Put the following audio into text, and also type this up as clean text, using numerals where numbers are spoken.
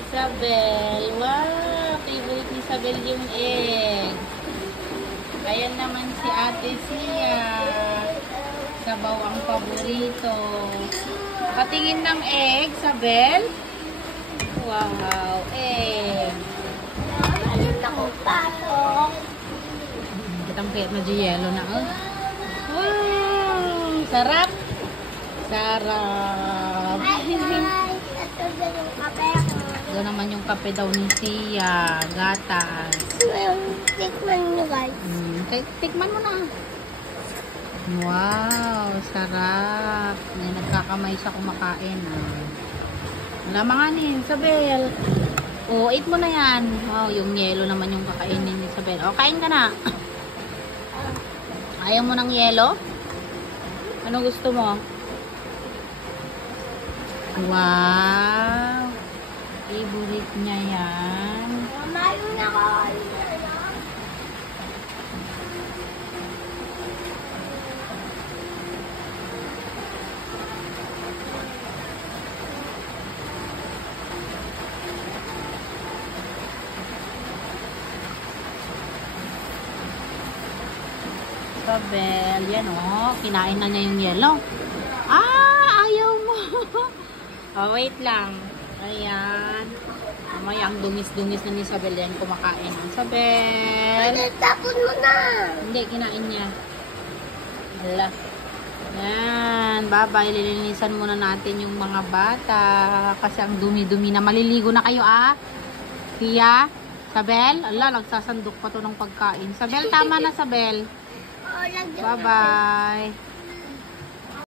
Isabel. Wow, favorite ni Isabel yung egg. Ayan naman si Ate Sia. Sabaw ang paborito. Patingin ng egg, Isabel. Wow, egg. Ayun na kong pasok. Kitang pet na di yellow na. Oh. Wow, sarap. Sarap. Ay, ito na yung kape ko. Ito naman yung kape daw ni Sia. Gatas. Yung tikman nyo guys. Tikman mo na. Wow, sarap. May nagkakamay sa kumakain. Malamanin, Isabel. O, eat mo na yan. Wow, yung yelo naman yung kakainin ni Isabel. O, kain ka na. Ayaw mo ng yelo? Ano gusto mo? Wow. Favorite niya yan. Mayroon ako. Isabel, yan o. Kinain na niya yung yelo. Ayaw mo. Wait lang. Ayan. Mamaya ang dungis-dungis na ni Isabel yan kumakain. Isabel. Tapon mo na. Hindi, kinain niya. Hala. Yan. Bye-bye. Lilinisan muna natin yung mga bata. Kasi ang dumi-dumi na. Maliligo na kayo Sia? Isabel? Ala, nagsasandok pa to ng pagkain. Isabel, tama na, Isabel. Bye-bye.